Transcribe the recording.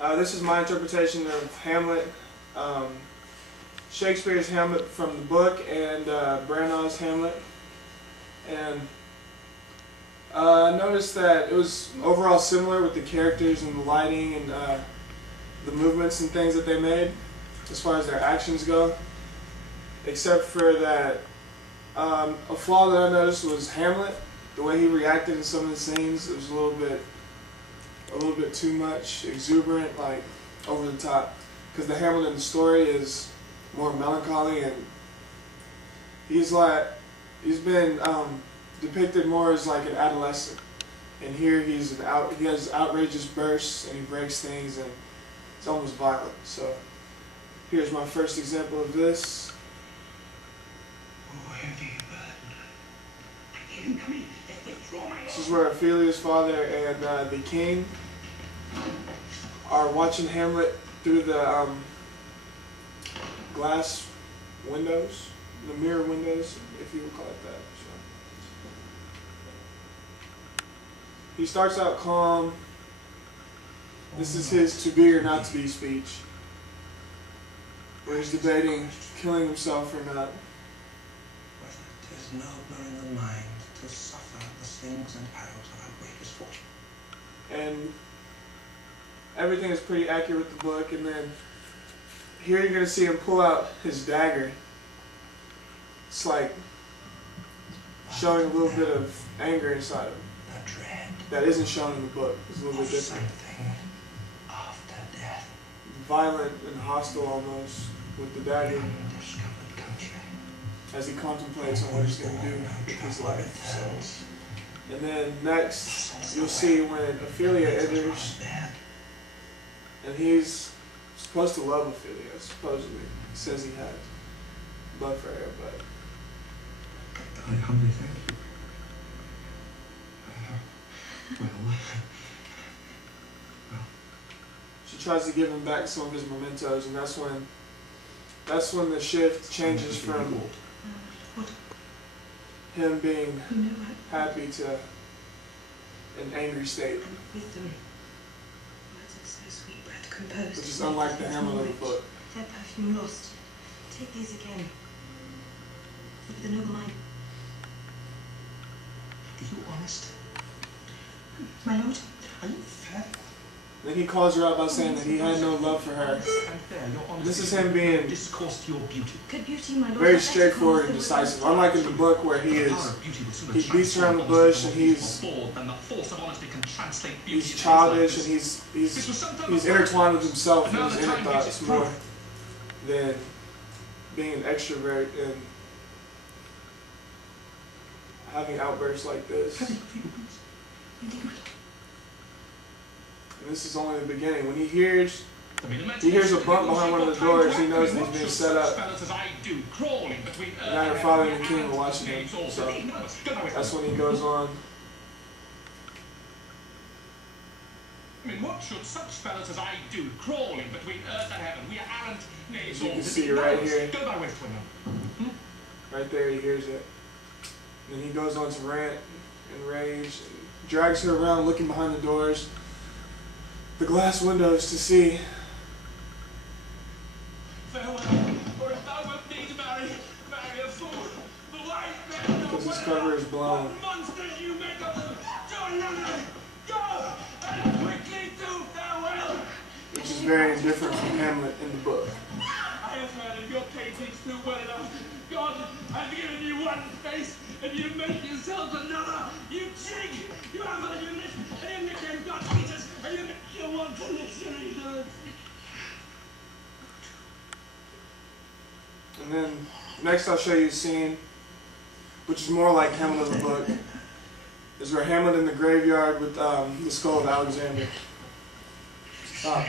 This is my interpretation of Hamlet. Shakespeare's Hamlet from the book and Branagh's Hamlet. And I noticed that it was overall similar with the characters and the lighting and the movements and things that they made as far as their actions go. Except for that a flaw that I noticed was Hamlet. The way he reacted in some of the scenes, it was a little bit too much, exuberant, like over the top. Because the Hamlet in the story is more melancholy, and he's been depicted more as like an adolescent. And here he has outrageous bursts and he breaks things and it's almost violent. So here's my first example of this. Oh, heavy burden. This is where Ophelia's father and the king are watching Hamlet through the glass windows, the mirror windows, if you would call it that. So he starts out calm. This is his to be or not to be speech, where he's debating killing himself or not. Whether 'tis nobler in the mind to suffer the slings and arrows of our greatest fortune. And everything is pretty accurate with the book, and then here you're going to see him pull out his dagger. It's like showing a little bit of anger inside of him. The dread That isn't shown in the book. It's a little bit different. something after death. Violent and hostile almost with the dagger Undiscovered country. as he contemplates on what he's going to do with his life. So, and then next you'll see when Ophelia enters, and he's supposed to love Ophelia, supposedly. He says he has love for her, but I humbly thank you. Well, she tries to give him back some of his mementos, and that's when the shift changes from him being happy to an angry state, Wisdom. Words are so sweet, breath composed. which is unlike the Hamlet of the book. Their perfume lost. Take these again. With the noble mind. are you honest? My lord? Are you fair? Then he calls her out by saying that he had no love for her. And fair, your honesty. This is him being discourse to your beauty. Good beauty, my lord. very straightforward and decisive, unlike in the book where he beats around the bush and he's childish and he's intertwined with himself and his inner thoughts more than being an extrovert and having outbursts like this. And this is only the beginning. When he hears a bump behind one of the doors, he knows that he's being set up. And now her father and the king are watching him. So that's when he goes on. I mean, what should such fellows as I do, crawling between earth and heaven? We are arrant knaves. As you can see right here. Go by west window. Right there, he hears it. And he goes on to rant and rage, and drags her around looking behind the doors, the glass windows, to see. Farewell, or if thou wilt need to marry a fool. The white man. Because his cover is blown. What monsters you make of them! Go, and quickly do farewell! Which is very different from Hamlet in the book. I have heard of your paintings too well enough. God has given you one face, and you make yourself another. You jig! You have a unit, and you became God eaters, and you want to literally learn. And then next I'll show you a scene which is more like Hamlet of the book. Is where Hamlet in the graveyard with the skull of Alexander. Stop.